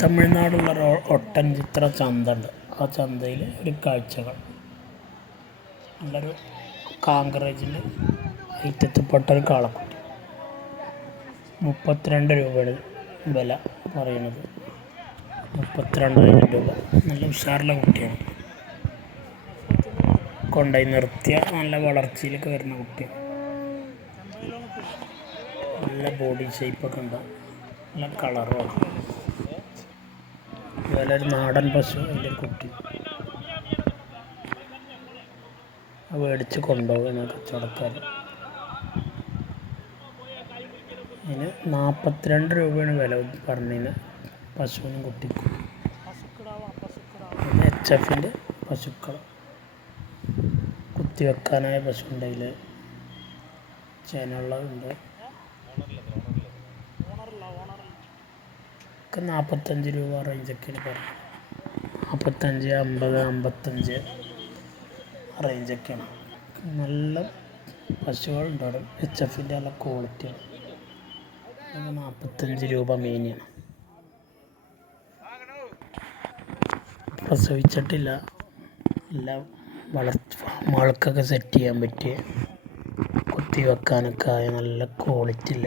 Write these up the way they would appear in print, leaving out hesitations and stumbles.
തമിഴ്നാടുള്ളൊരു ഒട്ടൻചിത്ര ചന്ത ഉണ്ട്. ആ ചന്തയിൽ ഒരു കാഴ്ചകൾ നല്ലൊരു കാങ്കറേജിൻ്റെ ഐറ്റത്തിൽപ്പെട്ട ഒരു കാളക്കുട്ടി. 32 രൂപയാണ് വില പറയുന്നത്. 32,000 രൂപ. നല്ല ഉഷാറുള്ള കുട്ടിയാണ്. കൊണ്ടുപോയി നിർത്തിയ നല്ല വളർച്ചയിലൊക്കെ വരുന്ന കുട്ടിയാണ്. നല്ല ബോഡി ഷേപ്പൊക്കെ ഉണ്ട്. നല്ല കളറുമാണ്. അതുപോലെ ഒരു നാടൻ പശു, അതിൻ്റെ കുട്ടി അത് മേടിച്ച് കൊണ്ടുപോകുന്ന കച്ചവടക്കാർ. അതിന് 42 രൂപയാണ് വില പറഞ്ഞതിന് പശുവിനും കുട്ടിക്കും. പിന്നെ HFൻ്റെ പശുക്കൾ, കുത്തിവെക്കാനായ പശു ഉണ്ടെങ്കിൽ ചേനയുള്ളതുണ്ട്. ഒക്കെ 45 രൂപ റേഞ്ചൊക്കെയാണ് പറയുന്നത്. 45, 50, 55 റേഞ്ചൊക്കെയാണ്. നല്ല പശുക്കളുണ്ട് അവിടെ. HFൻ്റെ നല്ല ക്വാളിറ്റിയാണ്. 45 രൂപ മീനിയാണ്. പ്രസവിച്ചിട്ടില്ല. എല്ലാം ഫാമുകൾക്കൊക്കെ സെറ്റ് ചെയ്യാൻ പറ്റിയ, കുത്തി വെക്കാനൊക്കെ ആയ നല്ല ക്വാളിറ്റി ഇല്ല,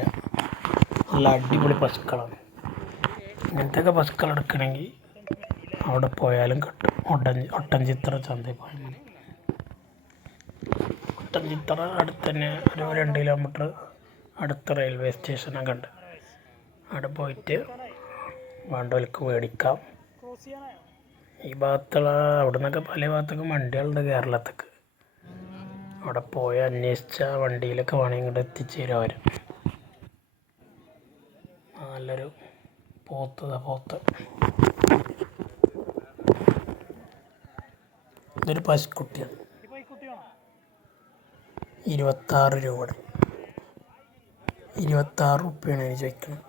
നല്ല അടിപൊളി പശുക്കളാണ്. ഇങ്ങനത്തെയൊക്കെ പശുക്കൾ എടുക്കണമെങ്കിൽ അവിടെ പോയാലും കിട്ടും. ഒട്ടൻചിത്ര ചന്തയിൽ പോയാൽ മതി. ഒട്ടൻചിത്ര അടുത്ത് തന്നെ ഒരു 2 കിലോമീറ്റർ അടുത്ത റെയിൽവേ സ്റ്റേഷനൊക്കെ ഉണ്ട്. അവിടെ പോയിട്ട് വേണ്ടവർക്ക് മേടിക്കാം. ഈ ഭാഗത്തുള്ള അവിടെ നിന്നൊക്കെ പല ഭാഗത്തൊക്കെ വണ്ടികളുണ്ട് കേരളത്തേക്ക്. അവിടെ പോയി അന്വേഷിച്ച വണ്ടിയിലൊക്കെ വേണമെങ്കിൽ ഇങ്ങോട്ട് എത്തിച്ചേരും അവർ. നല്ലൊരു പോത്ത്. ഇതൊരു പശുക്കുട്ടിയാണ്. 26 രൂപയുടെ 26 റുപ്യാണ് അതിന് ചോദിക്കുന്നത്.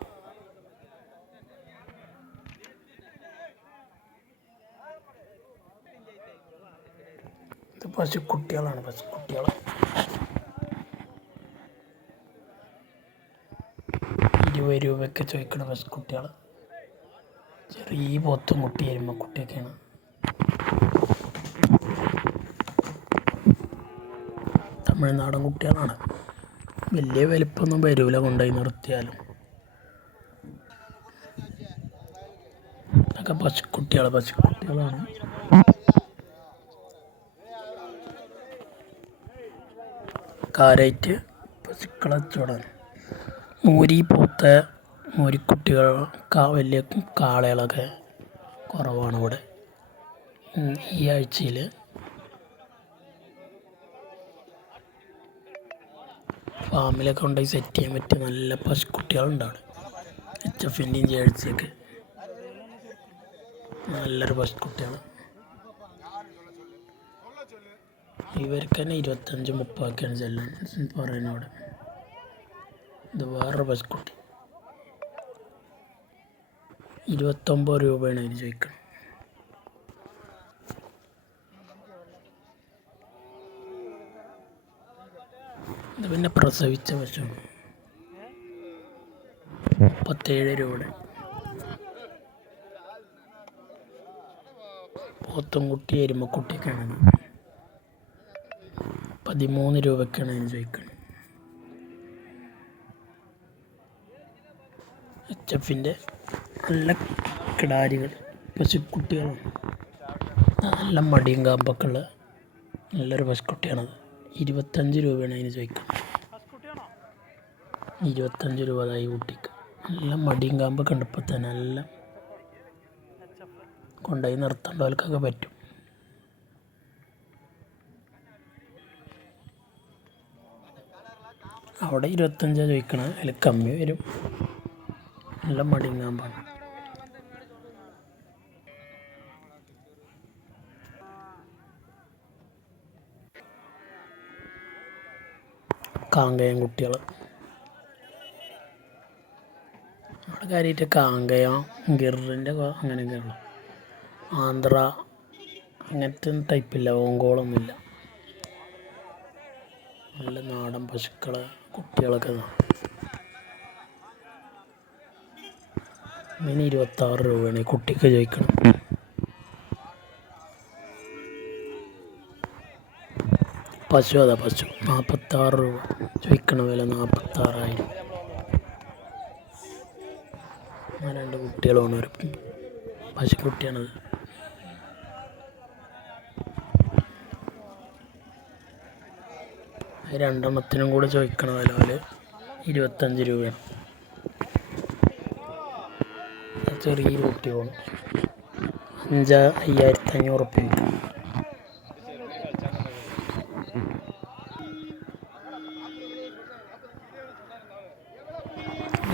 ഇത് പശുക്കുട്ടികളാണ്. പശുക്കുട്ടികൾ 20 രൂപയ്ക്ക് ചോദിക്കണം. പശുക്കുട്ടികൾ ചെറിയ പോത്തും കുട്ടി, എരുമക്കുട്ടിയൊക്കെയാണ്. തമിഴ്നാടൻ കുട്ടികളാണ്. വലിയ വലിപ്പമൊന്നും വരില്ല കൊണ്ടുപോയി നിർത്തിയാലും. ഇതൊക്കെ പശുക്കുട്ടികളാണ്. കാര്യമായിട്ട് പശുക്കളെ കച്ചവടമാണ്. മൂരിക്കുട്ടികൾ, വലിയ കാളകളൊക്കെ കുറവാണ് ഇവിടെ. ഈ ആഴ്ചയിൽ ഫാമിലൊക്കെ കൊണ്ടുപോയി സെറ്റ് ചെയ്യാൻ പറ്റിയ നല്ല പശുക്കുട്ടികളുണ്ട് അവിടെ. HFൻ്റെയും ജേഴ്സിയൊക്കെ നല്ലൊരു പശുക്കുട്ടിയാണ്. ഇവർക്ക് തന്നെ 25-30 ചെല്ലാൻ പറയുന്നവിടെ. ഇത് വേറൊരു പശുക്കുട്ടി 29 രൂപയാണ് അതിന് ചോദിക്കുന്നത്. ഇത് പിന്നെ പ്രസവിച്ച പശുവാണ്. 37 രൂപയുടെ പോത്തും കുട്ടി, എരുമക്കുട്ടിയൊക്കെയാണ്. 13 രൂപയ്ക്കാണ് അതിന് ചോദിക്കുന്നത്. HFൻ്റെ നല്ല കിടാരികൾ, പശുക്കുട്ടികളാണ്. നല്ല മടിയും കാമ്പൊക്കെ ഉള്ള നല്ലൊരു പശുക്കുട്ടിയാണത്. 25 രൂപയാണ് അതിന് ചോദിക്കുന്നത്. 25 രൂപ ഈ കുട്ടിക്ക്. നല്ല മടിയും കാമ്പൊക്കെ ഉണ്ട്. ഇപ്പം തന്നെ നല്ല കൊണ്ടുപോയി നിർത്തേണ്ടവർക്കൊക്കെ പറ്റും. അവിടെ 25 ചോദിക്കണം. അതിൽ കമ്മി വരും. നല്ല മടിയും കാമ്പാണ്. കാങ്കയം കുട്ടികൾ അവിടെ കാര്യമായിട്ട് കാങ്കയം, ഗിറിൻ്റെ അങ്ങനെയൊക്കെയുള്ളു. ആന്ധ്ര അങ്ങനത്തെ ടൈപ്പില്ല, ഓങ്കോളൊന്നുമില്ല. നല്ല നാടൻ പശുക്കളെ കുട്ടികളൊക്കെ ഇതിന് 26 രൂപയാണ് ഈ കുട്ടിക്ക് ചോദിക്കണം. പശു 46 രൂപ ചോദിക്കണ വില, 46,000. ആ 2 കുട്ടികളാണ്, ഒരു പശുക്കുട്ടിയാണത്. രണ്ടെണ്ണത്തിനും കൂടെ ചോദിക്കണ വില 25 രൂപയാണ്. ചെറിയൊരു കുട്ടി പോകണം 5,500 ഉറുപ്പിക.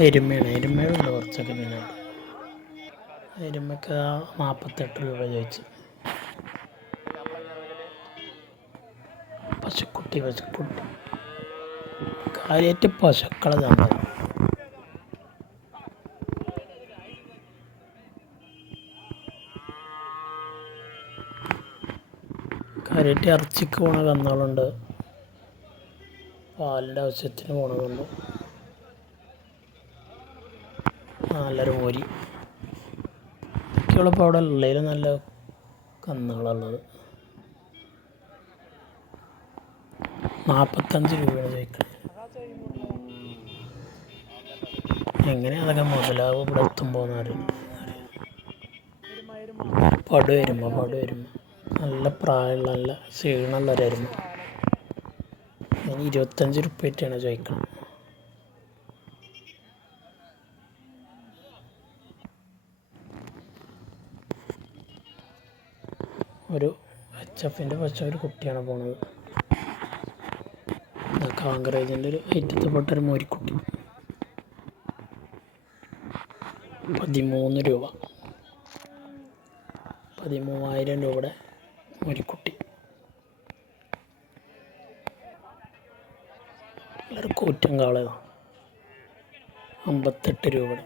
എരുമയുണ്ട് കുറച്ചൊക്കെ. പിന്നെ എരുമയ്ക്ക് 48 രൂപ ചോദിച്ചു. പശുക്കുട്ടി കാര്യമായിട്ട് പശുക്കളെ തന്നെ. കാര്യമായിട്ട് ഇറച്ചിക്ക് പോണ കന്നുകളുണ്ട്, പാലിൻ്റെ ആവശ്യത്തിന് പോണതുണ്ട്. നല്ലൊരു മോരി ഒക്കെയുള്ളപ്പോൾ അവിടെ ഉള്ളതിൽ നല്ല കന്നുകളുള്ളത്. 45 രൂപയാണ് ചോദിക്കുന്നത്. എങ്ങനെ അതൊക്കെ മുതലാവും ഇവിടെ എത്തുമ്പോൾ അറിയാം. പടുവരുമ നല്ല പ്രായമുള്ള നല്ല ക്ഷീണമുള്ളൊരു അരുമ. അതിന് 25 രൂപയായിട്ടാണ് ചോദിക്കുന്നത്. ഒരു HFൻ്റെ പശു ഒരു കുട്ടിയാണ് പോണത്. കാങ്കറേജിൻ്റെ ഒരു ഐറ്റത്തിൽപ്പെട്ടൊരു മോരിക്കുട്ടി. 13 രൂപ, 13,000 രൂപയുടെ മോരിക്കുട്ടി. വളരെ കൂറ്റൻ കാള 58 രൂപയുടെ.